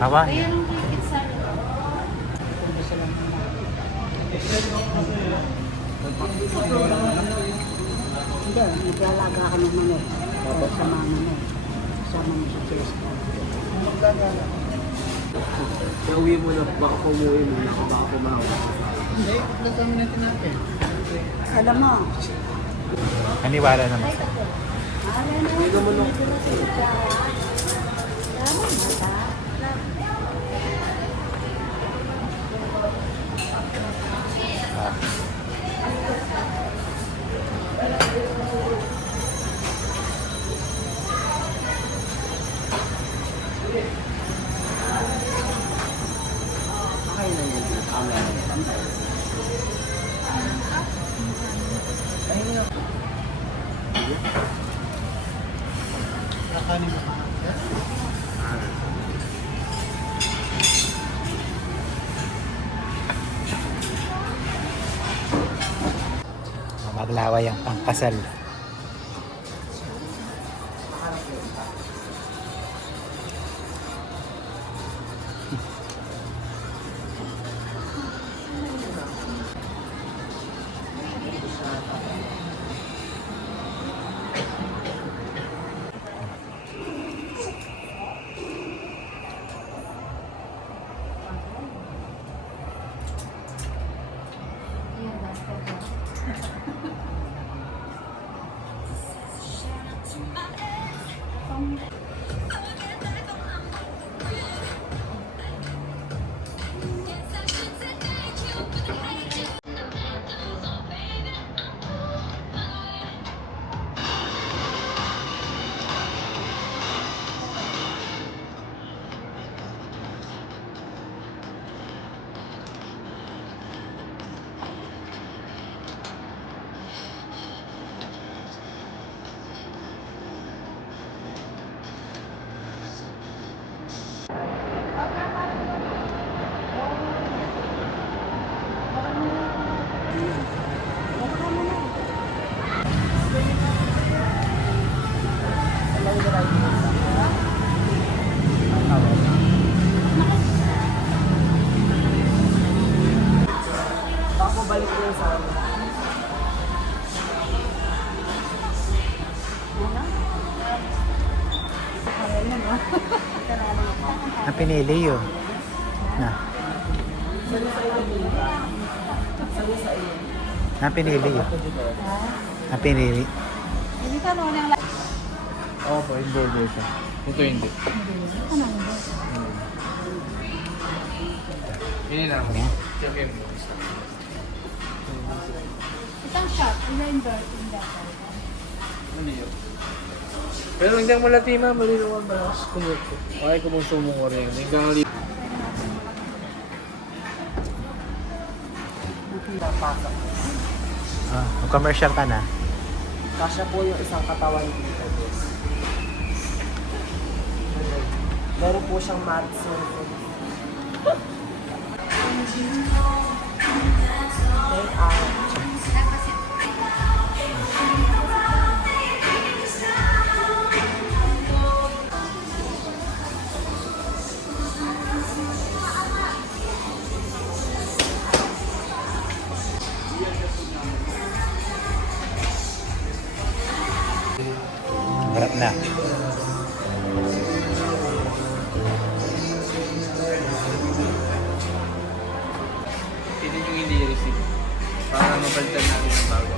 Apa? Hindi, nag-aalaga ka ng manok. Tapos sa mga manok. Sama mo sa Chelsea. Kaya uwi mo na, baka pumuwi mo na, baka pumawa. Hindi, nagkami natin natin. Alam mo, Naniwala naman. Uwi ka mo na. Ah. Nakanin mo pa. Maglaway ang pangkasal. Baka balik ko yung sa amin. Na pinili yun. Na. Na pinili yun. Na pinili. hindi ka naman ang Oo po, yung burger siya. Ito hindi. Hindi na ako. Check in. Itang shot, remember in that. Mali yun. Pero hindi ang malati ma, mali naman ba? Kumuto. Okay, kumonsumo ko rin. Hindi ka mali. Napasok. Ah, commercial ka na. Kasya po yung isang katawan dito. Meron po siyang mat surface. Take out. Harap na. Ito yung hindi receive. Para mapalitan natin yung bago.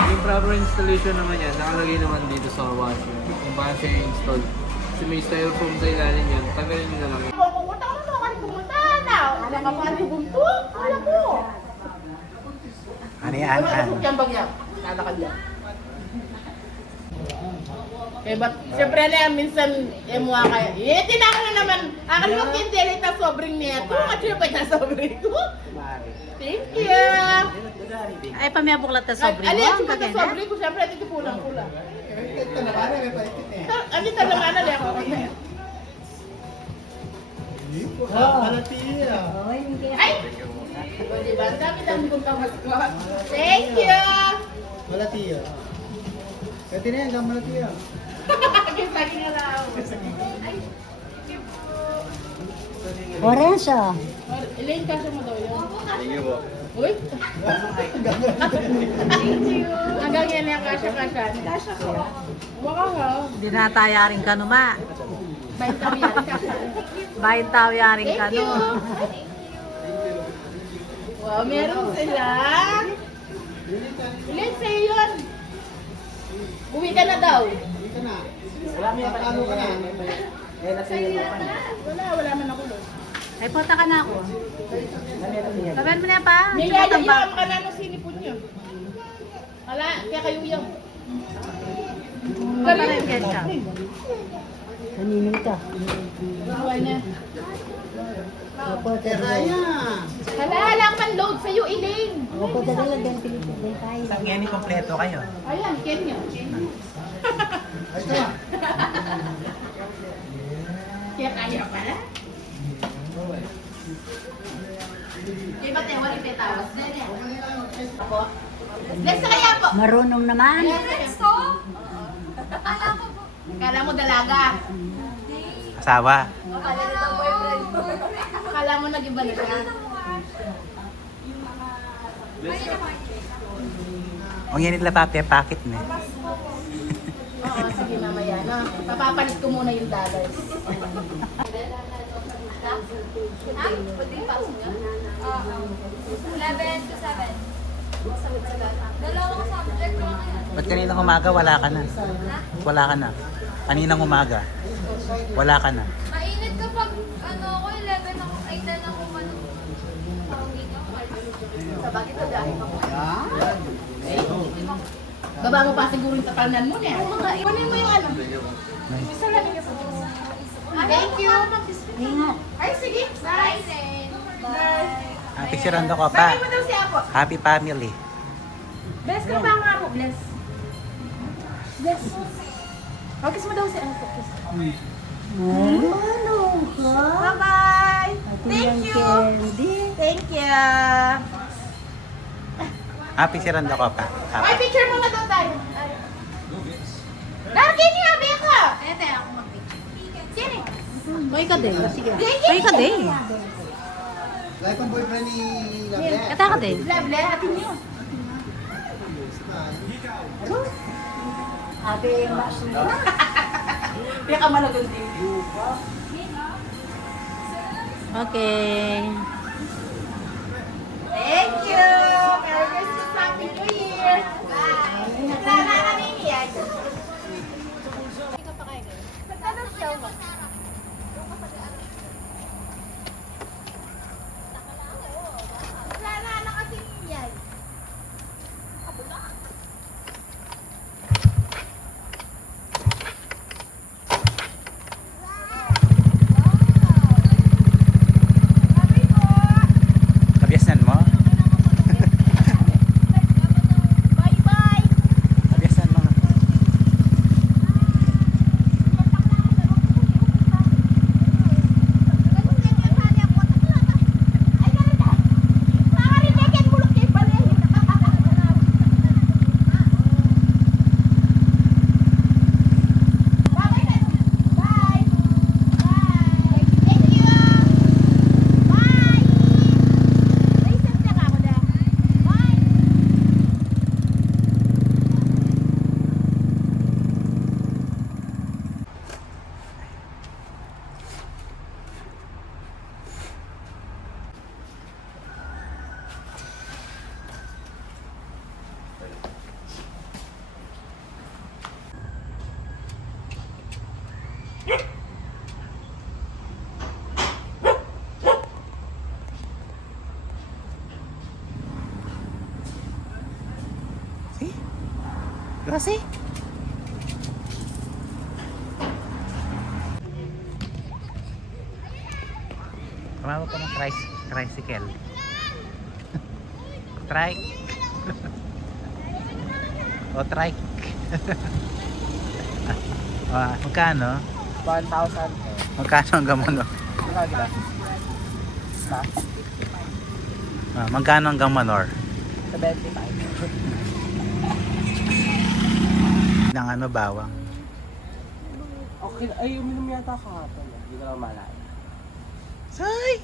Yung proper installation naman yan, nakalagay naman dito sa washer. Kung paano siya i-install. Kasi may styrofoam sa ilalim yan, tanggalin nyo na lang. Pumunta ka na naman, pumunta na. Ano ka pa ni Bunto? Wala ko. Ano yan? Yan bagyan. Lalakad yan. Eh, ba't, siyempre na yan, minsan, emuha kayo. Eh, tinaka na naman. Akin mo, kintilit na sobrang niya. Kung kasi pa na sobrang ko. Thank you. Ay, pamiyabuklat na sobre mo. Alias, Ang yung kaganda. sobrang ko, siyempre, ito kulang-kulang. Ito na ba? May palitin eh. Ano talaga na ako? Hindi po. Malatiya. Ay! O, diba? Ang dami-dami kong kamascot. Thank you! Malatiya. Pwede na yan, hanggang malatiya. Kisagi nga lang. Orange ah. Elaine, kasya mo daw yun. Thank you po. Uy! Hanggang yan yung kasya-kasya. Kasya ko. Baka nga. Hindi na tayaring ka numa. Ba't tao yan? Kasya. Bayin tao yaring ka Thank you! no. Wow, meron sila. Elaine, sa'yo yun. Uwi ka na daw. Dito na. Ano ka na? Wala man ako doon. Ay, punta ka na ako. Sabihan mo na yan pa. May yayayam ka na nung sinipon niyo. Wala, kaya kayo yung. Punta rin yan siya. Kaninin ka. Buhay na. Kaya. Hala man load sa'yo, Elaine. Ako pa dala din Pilipin din tayo. Isang yan, kompleto kayo. Ayan, Kenya. Ay, ito na. Kaya kaya pala. Di ba tayo, wali petawas? Ako? Let's kaya po. Marunong naman. Let's go. Kala mo dalaga. Asawa. Kala mo nag-iba na siya. Ang yan nila papi, pakit na. Oo, sige mamaya na. Papapalit ko muna yung dollars. Ha? Pwede pasok niya? 11 to 7. Dalawang subject lang yan. Ba't kaninang umaga wala ka na? Wala ka na. Kaninang umaga, wala ka na. Mainit kapag ano ako, 11 ako, 8 na lang umano. Sa bakit ito dahil mo? Baba mo pa siguro yung tapanan mo niya. Kunin mo yung ano. Isa lang yung Thank you. Ingat. Ay, sige. Bye. Bye. Picturean ko pa. Sabi mo daw si Apo. Happy family. Bless ka ba nga mo? Bless. Bless. Oh, kiss mo daw si Apo. Kiss. Ano ka? Bye-bye. Ate Thank yung you. candy. Thank you. Picturean ko pa. Ay, picture mo na daw tayo. Lagi niya, Beka. Ete, ako mag-picture. Sini. Uy ka din. Sige. Uy ka din. Like ang boyfriend ni Gabriel. Kata ka din. Blab, atin niyo. Ate yung baso mo. Kaya ka malagon din. Okay. Thank you. Merry Christmas, Happy New Year. Bye. Sana kami niya. Sana nakatingin yan. Kabiyasan mo? Bye-bye. Kabiyasan mo. See? Rosie? Tumawag ko ng tricycle. Trike. O trike. Magkano? 1,000. Magkano ang gamono? Magkano hanggang Manor? 75. Ng ano, bawang. Okay, ay uminom yata kahapon. Hindi ko lang malala. Say!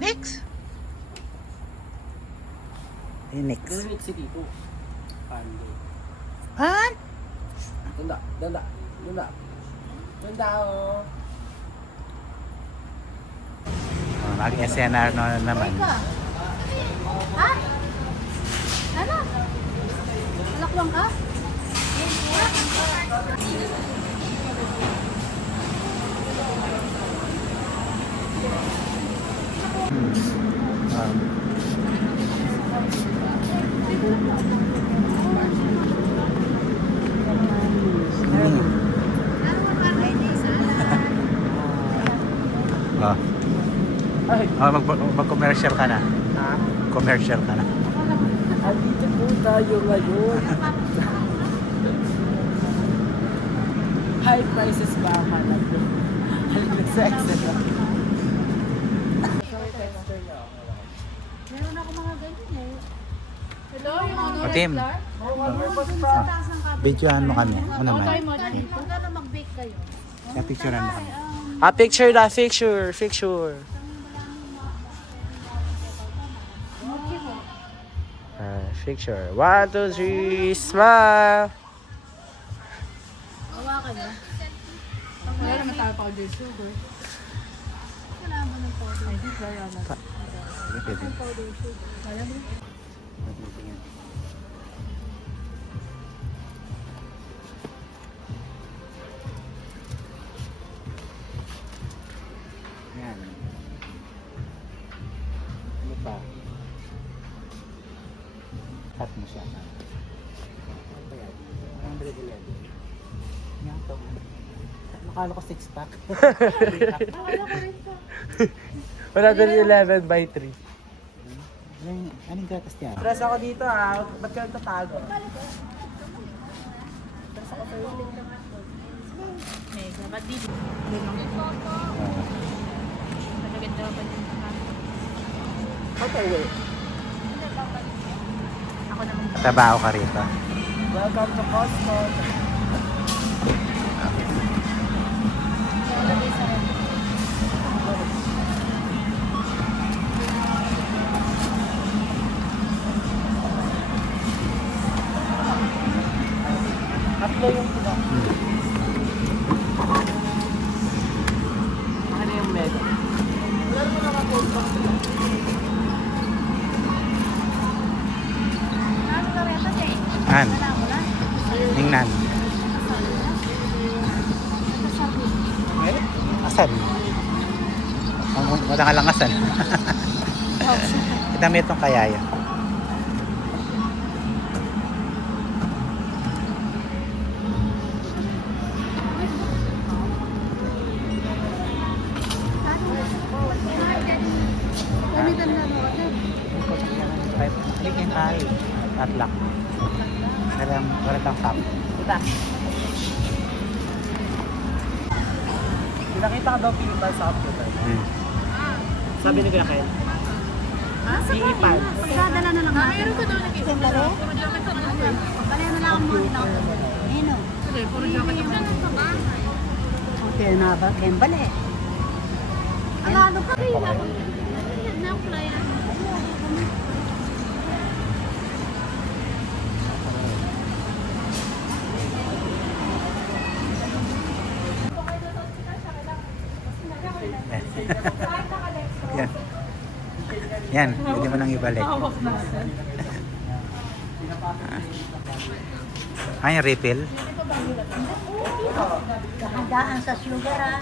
Next! Next. Narinig si Tito. Pando. Pan? Danda. Danda oh. Mag-SNR na naman. Ha? Ano? Alakwang ka? Mag-commercial ka na. Ha? Commercial ka na. Andito po tayo ngayon. High prices ba ang hanap ko? Halina sa Excel lang. Meron ako mga ganyan eh. Hello, yung mga Patim. Videoan mo kami. Ano naman? Magkano mag-bake kayo? Picturean mo kami. Picture na, picture. Picture. 1, 2, 3, smile! Hawakan niyo. Wala naman tayo powder sugar. Wala mo ng powder. I think wala na. Pwede. Powder sugar. Wala mo. Yan. Ano pa? Cut mo siya. Ano ba yan? Ang bilid-bilid. Yan to. Nakala ko 6-pack. Wala ko rin to. 111 by 3. Anong gatas niya? Stress ako dito ha. Ba't ka nagtatago? Mega. Ba't di? Magaganda pa din. Okay, wait. Ako naman. Trabaho ka rito. Welcome to Costco. Tatlo yung pula. Ano yung mega? Wala naman naka-cold box. Ano ka rin ito, Jay? An? Wala mo na. Ningnan. Asan? Wala ka lang asan. Kita mo itong kayaya. Gamitan na mo. Likin tayo. Tatlak. Karatang tap. Kita. Pinakita ka daw pinipal sa computer. Sabi ni Kuya Ken. Pinipal. Pagkadala na lang natin. Meron ko doon nag-isip. Siyempre, pagkala na lang mo ito. Nino. Puro jacket yung Okay na ba? Kembal eh. Alano ka rin ako. Na-apply na. Yan. Yan, pwede mo nang ibalik. Ay, refill. Dahan sa sugar ah.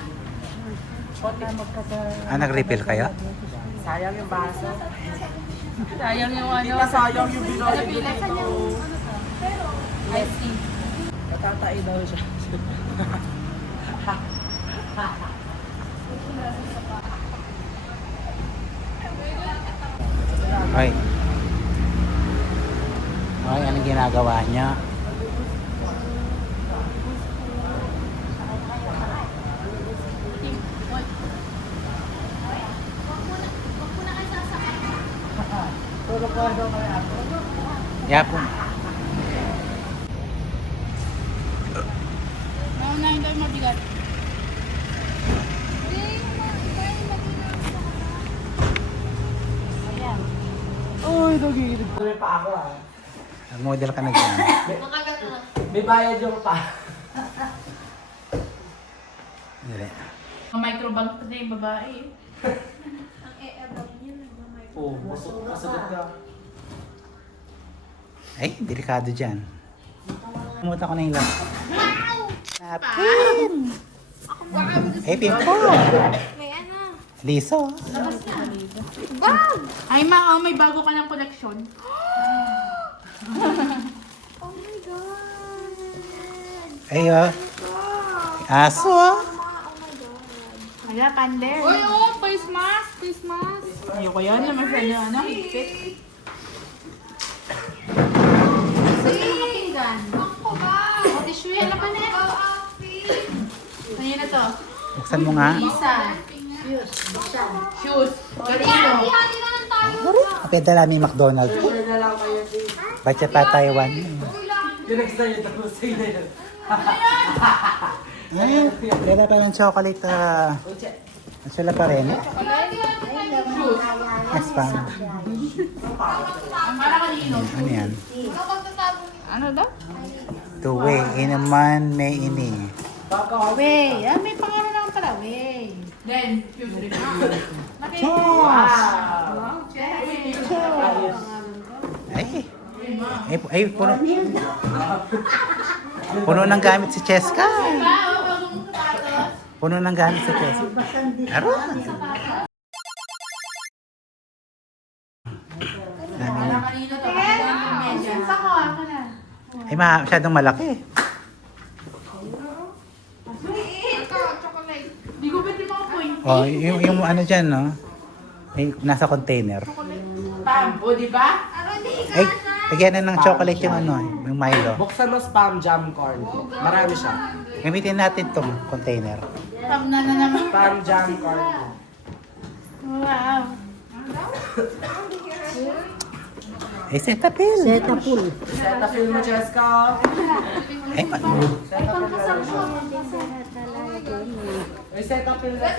Nag-refill kayo? Sayang yung baso. Sayang yung ano. Sayang yung binoy dito. I see. Natatai daw siya. Ay. Ay, anong ginagawa niya? Yapon. Naunahin tayo mabigat. Uy, nagigilid pa rin pa ako ah. Model ka na dyan. May bayad yung pa. Dali. Ang microbank na yung babae. Oo, masagot ka. Ay, delikado dyan. Pumunta ko na yung lang. Hey, Pimpo! May ano? Liso. Ay, ma, oh, may bago ka ng koleksyon. Oh my God! Ay, oh. Aso, oh. Oh my God! Wala, pander. Uy, oh, face mask, face mask. Ayoko yan naman siya na, ano, higpit. Pinggan. Ako ba? O, tissue yan naman eh. Ano na to? Buksan mo nga. Isa. Shoes. Ganito. Hati na lang tayo. Kapit na namin McDonald's. Ba't pa Taiwan? Pinagsayo ako sa inyo. Ay, kaya pa yung chocolate. At sila pa rin. Yes, pa. Para kanino? Ano yan? Ano daw? Tuwe. Inaman may ini. Way. Ah, may pangalan naman pala. Way. Then, shoes rin. Wow! Ay, puno. Puno ng gamit si Cheska. Puno ng gamit si Cheska. Aron. Para kanino to? Medyas. Ako, ako na. Ay, masyadong malaki. Di ko pwede mga point. Oh, yung ano dyan, no? Nasa container. Pam, o diba? Ay, lagyan na ng chocolate yung ano, yung Milo. Buksan mo spam jam corn. Marami siya. Gamitin natin tong container. Pam na naman. Spam jam corn. Wow. Ay, Cetaphil. Cetaphil mo, Jessica. Ay, May Cetaphil na.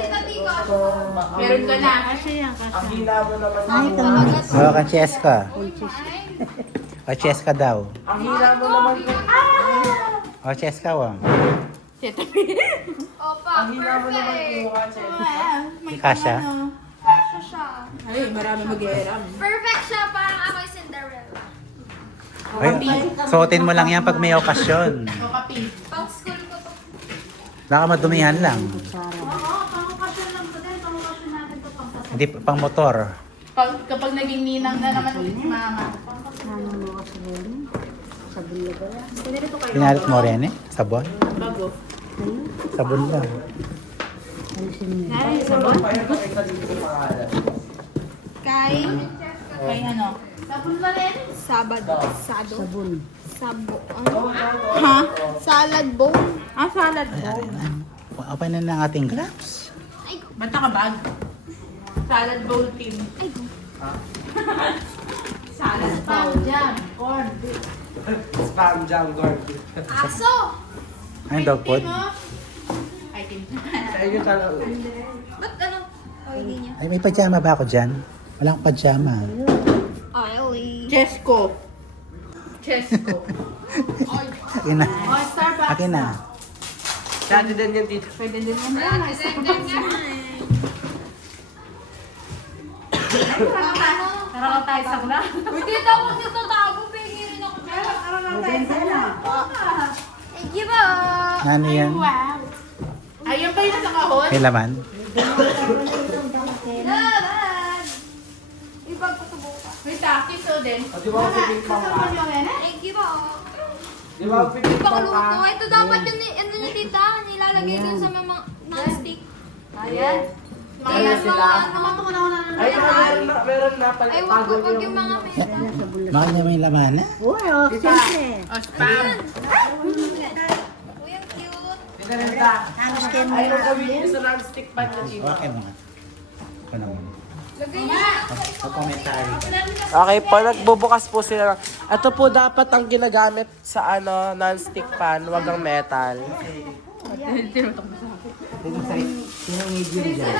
Meron ka na. Kasi yan, kasi. Ang hila mo naman. oh, kan Cheska. O, Cheska daw. Ang hila mo naman. O, Cheska, wang. Opa, Ang hila mo naman perfect! kumuha, Jessica. Di kasha. Siya siya. Ay, marami mag-iiram. Perfect siya, parang ako yung Cinderella. Ay, suotin mo lang yan pag may okasyon. So, kapi. Pang school ko to. Baka madumihan lang. Hindi, pang motor. Kapag naging ninang na naman ulit si mama. Pinalit mo rin eh. Sabon. Bago. Sabon lang. Ay, sabon? Kay Kay ano? Sabon na rin? Sabado. Sado. Sabo. Ano? Ha? Salad bowl. Ah, salad. Open na ng ating gloves. Ba't nakabag? Salad bowl team. Ay, Salad bowl. Jam. Corn. Spam jam corn. aso! Ano dog food? Ay, team. Sa inyo talaga. Ba't ano? Oh, hindi niya. Ay, may pajama ba ako dyan? Walang pajama. Oily. Chesco. Chesco. Akin na. Oh, Starbucks. Akin na. Dati din yan dito. Pwede din yan. Tara lang tayo sa kuna. Uy, dito ako dito tago. Pingi rin ako. Tara lang tayo sa Thank you po. Ano yan? Wow. Ayun ba yung nasa kahon? May laman? Laban! Ipagpatubo ka. May takis o din. O, di ba ako piping pang ka? Thank you po. Di ba ako piping pang ka? Ipakuluto. Ito dapat yun, ano niya tita, nilalagay dun sa mga non-stick. Ayan. Kaya sila. Ay, Ayan. meron na. Ay, wag yung mga may... Mahal na may laman eh. O, spam. Uy, ang cute. Pinarenta. Ay, nung gawin niyo sa non-stick pan na chiba. Okay mo nga. ko naman. Lagay niya. Mag-commentary ka. Okay po, nagbubukas po sila. Ito po dapat ang ginagamit sa non-stick pan, wag ang metal. Sinong medium dyan?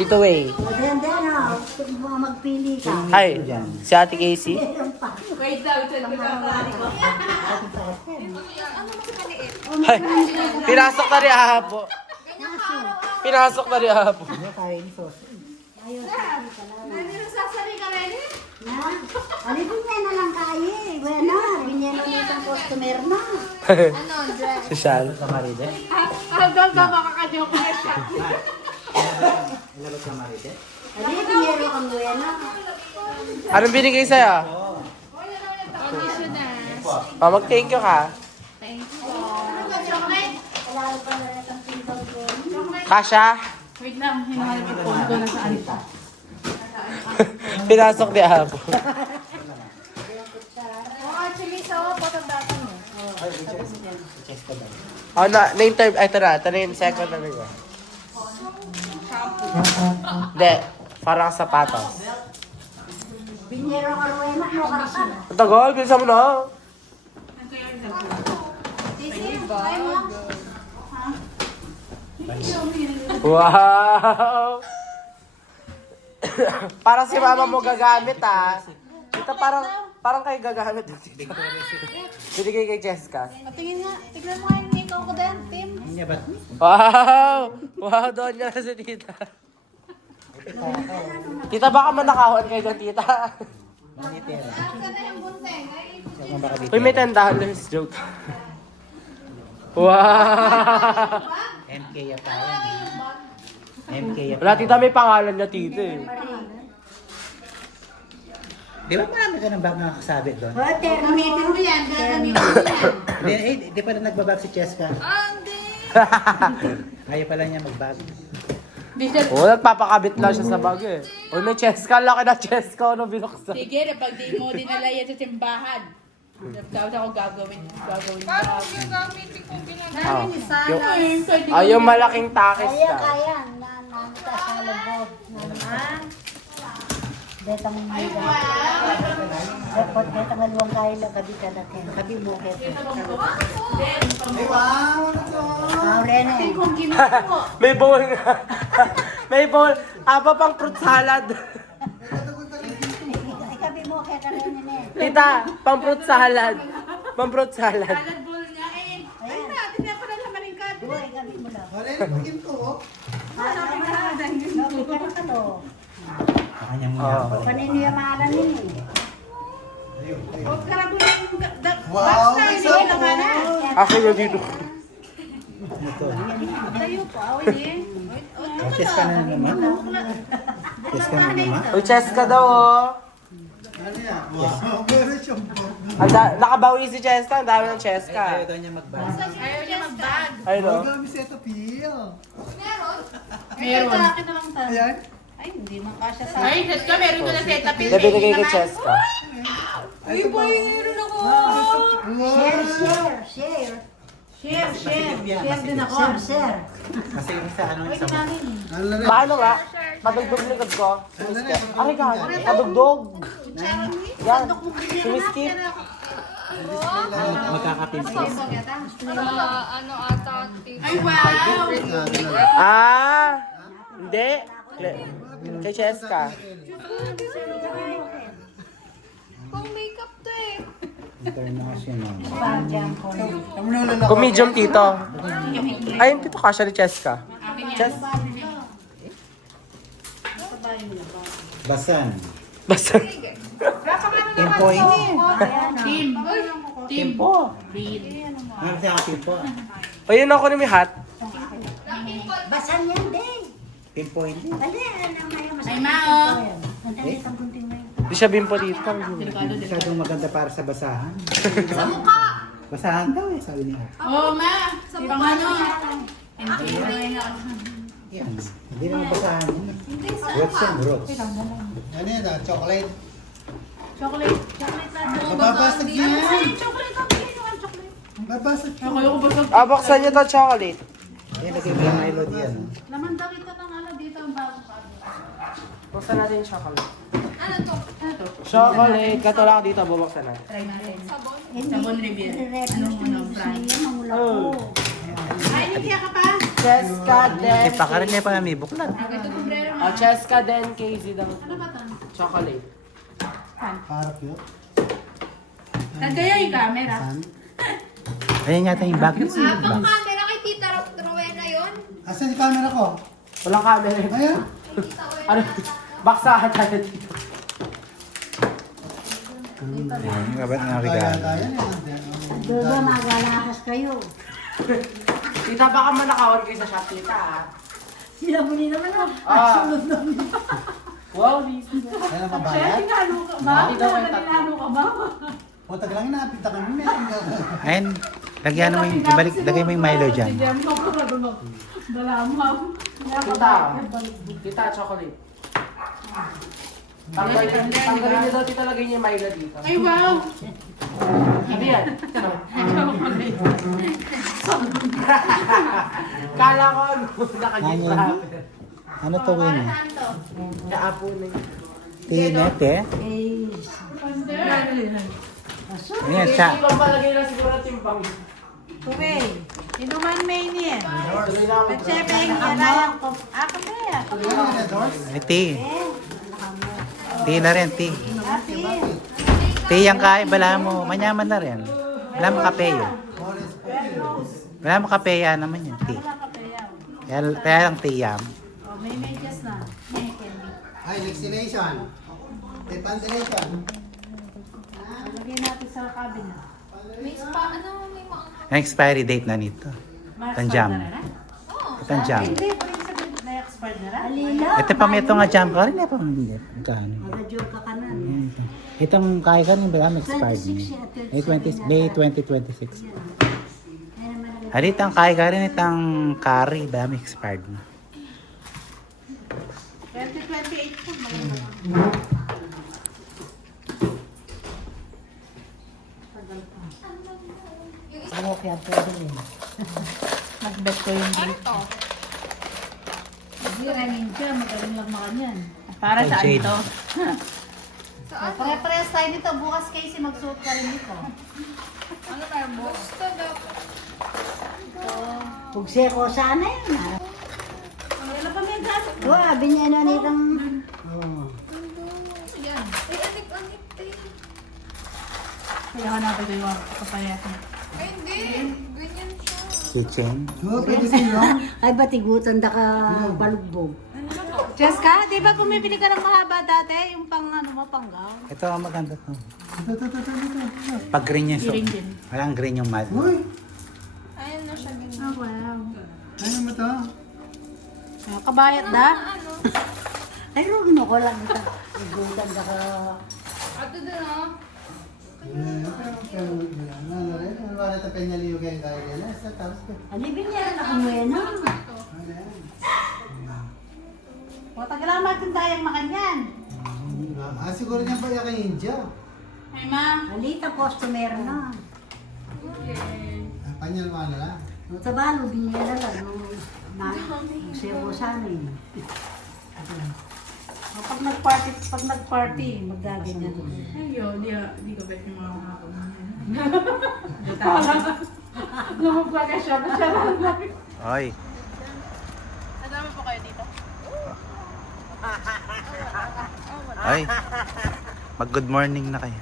Ito way. Then, mga magpili ka. Ay, si Ate Casey. Wait daw, ito lang nakakali ko. Ay, pinasok na rin ahapo. Pinasok na rin ahapo. Ano tayo yung sauce? Sasali ka rin eh. Na? Alipin niya na lang kaya eh. Bueno, binyan mo isang customer na. Ano, dress? Social. Sa Maride? Hanggang sa makakajoke na siya. Ilabas sa Maride? Alipin niya kang bueno. Anong binigay sa'yo? Conditioner. Oh, mag-thank you ka. Thank you. Lalo pa na rin ang pintang ko. Kasha? Wait lang, hinahanap ko phone ko na saan. Pinasok ni ahapo. Actually, sa bottom button mo. Oh, na-interview. Ito na yung second na nila. Hindi, parang sapatos. Binyero ka rin mo karapan. Ang tagal, bilisan mo na. Wow! Parang si mama mo gagamit ah. Ito parang kayo gagamit. Binigay kay Jessica. Tingin nga, tignan mo nga yung ikaw ko din, Tim. Hindi ba? Wow! Wow, doon niya si tita. Tita, baka manakawan kayo doon, tita. Manitera. Saan na yung bunteng? Ay, Saka baka dito. Uy, may $10 joke. Wow! MK yata yan. MK yata. Wala, tita, may pangalan niya, tita eh. Di ba marami ka ng bag na nakasabit doon? Hotel, Gamitin mo yan, gagamitin mo yan. Di pa na nagbabag si Cheska. hindi. Ayaw pala niya magbag. Oo, nagpapakabit lang siya sa bag eh. Uy, may Cheska, laki na Cheska, ano binuksan. Sige, na pag di mo dinala yan sa simbahan. Dapat ako gagawin. Parang yung gamitin kong ginagawa. Oh. Yung, Ay, yung malaking takis kaya, ka. kaya. Nanita sa lubog. Naman. Betang mga. Dapat betang aluang kaya na gabi ka natin. Gabi mo kaya. Wow, Rene. May bowl nga. May bowl. Apa pang fruit salad. Ay, gabi mo kaya ka Rene. Tita, pang fruit salad. Pang fruit salad. salad bowl niya eh. Ay na, tinaya pa na naman yung kat. Ay, gabi mo lang. Wala na, pagin ko. Gabi ka na ka to. Sa kanya muna. Oh. Paniniyamalan nini. Huwag ka na muna yung Wow, box na, may hindi ko sabon. naman na. Ako na dito. Ito. Tayo pa, awin eh. Cheska na naman. Cheska na naman. Uy, Cheska daw oh. Ano yan? Wow, meron siyang bag. Nakabawi si Cheska. Ang dami ng Cheska. Ayaw daw niya magbag. Ayaw niya mag-bag. Ayun oh. Wala kami set of heel. Meron. Akin na lang tayo. Ayan. Ay, hindi man kasya sa... Ay, Diyos ko, meron ko na setup yun. Hindi binigay kay Cheska. Ay, mayroon ako. Share, share, share. Share. Share din ako. Share, share. Kasi yung sa ano, yung sa Ano na rin? Paano nga? Madugdog likod ko. Aray ka, madugdog. Yan, sumiskip. magkakapimpis. Ano ata, Tim? Ay, wow. Ah, hindi. Kay Cheska. Pang makeup to eh. International. Kung medium tito. Ayun, tito kasha ni Cheska. Ches. Basan. Basta. Tempoing. Team. Tempo. Ano sa akin po? O yun ako ni may hat. Basan yan, din. Tempoing. Dali, ano ngayon. Ay, Mao. Ang dali, ang gunting na yun. Di siya bimpo dito. Masyadong maganda para sa basahan. Sa mukha. Basahan daw eh, sabi niya. Oo, Ma. Sa Ibang mukha ano. niya. Yan. Hindi naman basahan yun. Rocks yan, rocks. Ano yan ah? Chocolate. Chocolate. Mababasag yan. Chocolate ang pinuhan, chocolate. Mababasag yan. Ako yung basag. Ah, buksan niyo to chocolate. Yan, lagay mo yung melody yan. Laman daw ito ng ano dito ang bagong bago. Buksan natin yung chocolate. Ano to? Chocolate. Katulak dito, bubuksan natin. Try natin. Sabon? Sabon Riviera. Ay, hindi ka pa. Cheska Den. Pakarin pa may buklat. Ito kumbrero mo. Oh, Cheska Den KZ daw. Ano ba ito? Chocolate. Para cute. Saan kayo yung camera? Ayan yata yung bag. Pang camera kay Tita Rowena yun? Asan yung camera ko? Walang camera. Ayan. Ano? Baksahan tayo dito. Yung kabat na regalo. Kaya Dodo, magalakas kayo. Tita, baka manakawan kayo sa shop, tita, ah. Sila mo naman ako. Ah. Wow, Kaya na mabayad? Tinalo ka ba? Hindi daw yung tatlo. Tinalo ka ba? O, tagalang napita kami. Ayun, lagyan mo yung, ibalik, lagay mo yung Milo dyan. Balamaw. Tita, chocolate. Tanggalin niyo daw, tita, lagay niyo yung Milo dito. Ay, wow! Ano yan? Kala ko, nakagita. Ano to, Win? Saan to? Kaapo na yun. Tinet eh. Ayan, sa... Hindi ko palagay lang siguro ang timbang. Tuwe. Inuman may niya. Tuloy na ako. Chepeng, yarayang ko. Ako na yan. Ay, ti. Ti na rin, ti. Ti yung kain, bala mo. Manyaman na rin. Bala mo kape yun. Bala mo kape yan naman yun, ti. Kaya lang ti yam. Oh, may medyas na. May candy. Ay, vaccination. Vaccination. Lagay natin sa cabinet. May spa, ano, may mga... Ang expiry date na nito. Tanjam. Oh, Tanjam. Hindi, pa rin sabihin na expired na rin. Alila. Ito pa may ito nga jam ka rin. Ito hindi. Magkano? Magadyo ka kanan. Itong kaya ka rin, bala expired na. May 2026. Halit ang kaya ka rin itang curry, bala expired na. 2028 po. Ano kaya pwede rin. Nag-bet ko yung ano to? Hindi, Remin ka. Magaling lang makanyan. Para Ay, saan Jade. ito? Saan? Pare-parehas tayo nito. Bukas Casey magsuot ka rin nito. Ano tayo? Basta daw. Pugse ko sana yun. Wala pa may gamit. Wah, binyano nitang... Oh. Yan. Ay, anik-anik tayo. Kaya ko natin yung kapayat. Ay, hindi. Ganyan siya. Kitchen. Oo, pwede sa'yo. Ay, batigutan da ka balugbog. Jessica, di ba bumibili ka ng mahaba dati? Yung pang ano mo, pang gown? Ito ang maganda to. Ito. Pag green yung Green din. walang green yung mat. Uy, Ayun na siya ganyan. Oh, wow. ano mo to? Kabayat da? Ano? Ay, runo ko lang ito. Igutan da ka... Ato doon, oh. Ano rin? Ano ba natin penyaliyo kayo tayo yan? Tapos ko. Alibin niya na kumuena. Matagalamat yung tayong makanyan. Siguro niya pa yung kay India. Ay, ma. Alita, customer na. Panyal mo na lang. No, tabalo, binyela lang. No, pugse ko sana yun. Pag nag-party, magaganyan. Ayun, di ka bet yung mga hapon. Lumagpag ka siya, siya lang. Oy. Nadama po kayo dito? Ay. Mag good morning na kayo.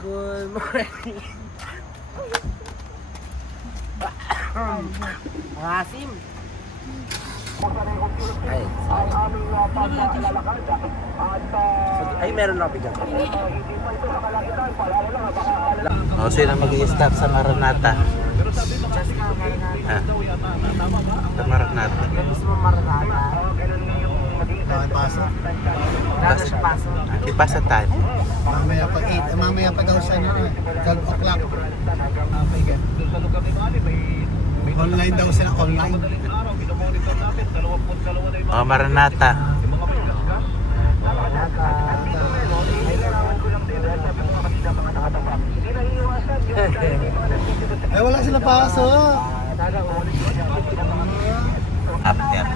Good morning. Asim. Ay, meron na bigyan. O, sino mag-i-start sa Maranata? Ah. Sa Maranata. Mismo maranata. Okay, paso. Nasa siya paso. Ipasa tayo. Mamaya pa 8. Mamaya pa daw siya na. 12 o'clock. Okay, online daw sila, online. O, Maranata. Ay, wala sila paso. Apat yan.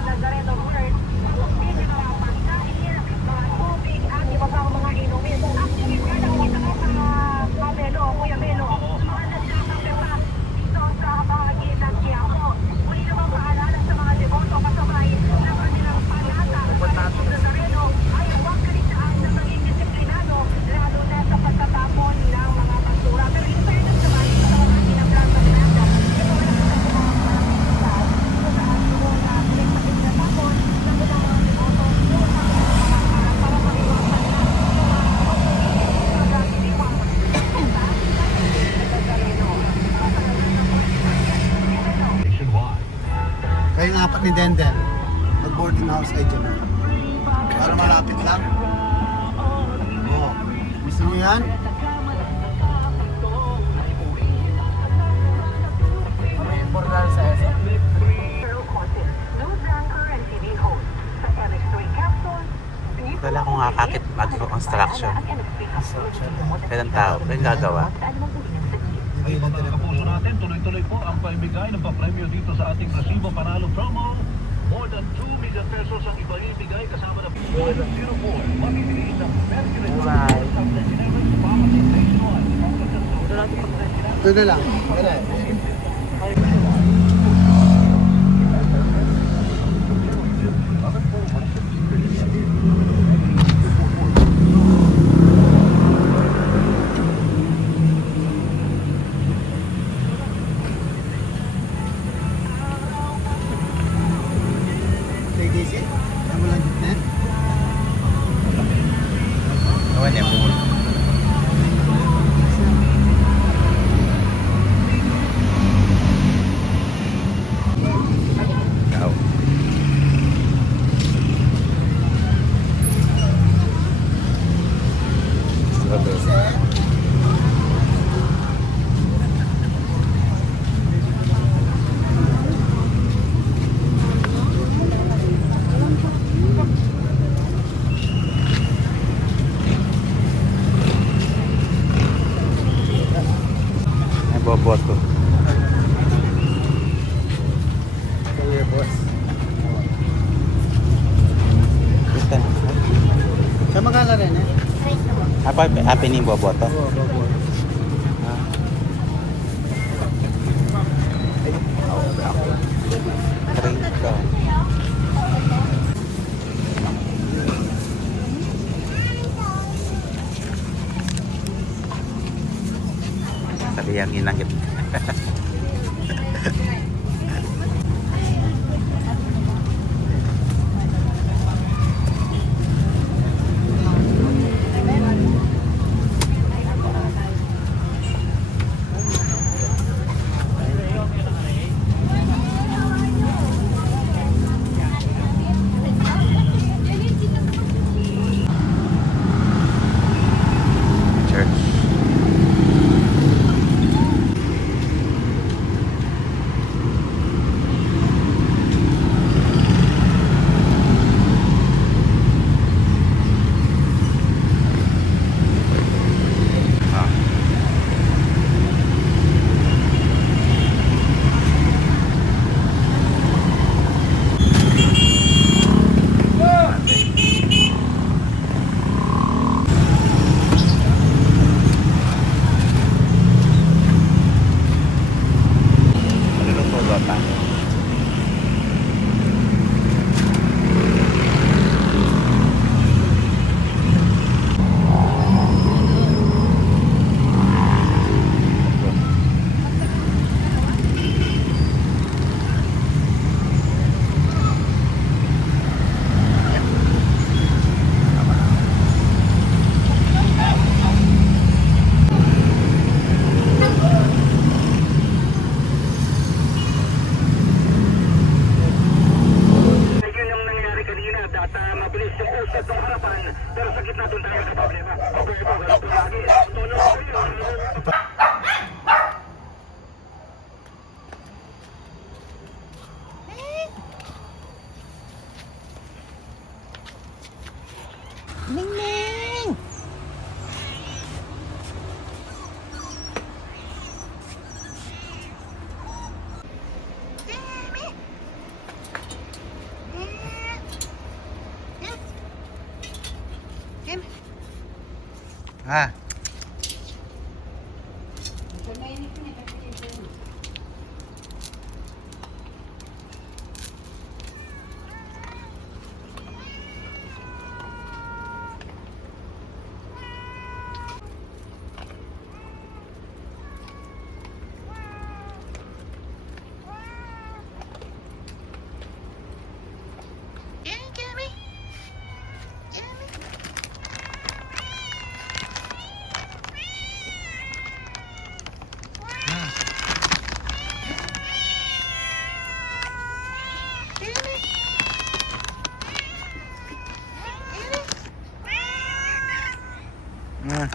ni Denden. Mag-boarding house kayo dyan. Para malapit lang. Oo. Gusto mo yan? May portal sa ESO. Wala akong akakit mag-construction. Kailan tao? Kailan gagawa? Hindi lang talaga. Kapuso natin, tuloy-tuloy po ang paibigay ng papremyo dito sa ating Resibo Panalo promo. More than 2 million pesos ang ibibigay kasama na 04. Mamimiliin ng Mercury. Bye. Ito na lang. Wala. TDC? Tama lang dito na. Awan niya, buhol. Ikaw. Ay, boboto. Kaya boss. Basta. Sa magkala rin eh. Apa ni boboto? Oo, bobo. Trito. Sabi yang inangit. Church. Ah. Malulungkot ba pa? Yun yung nangyari kanina at mabilis yung usad ng harapan pero sa gitna doon tayo sa problema. Okay po, ganito lagi. Tono ko yun. Ah. Yes.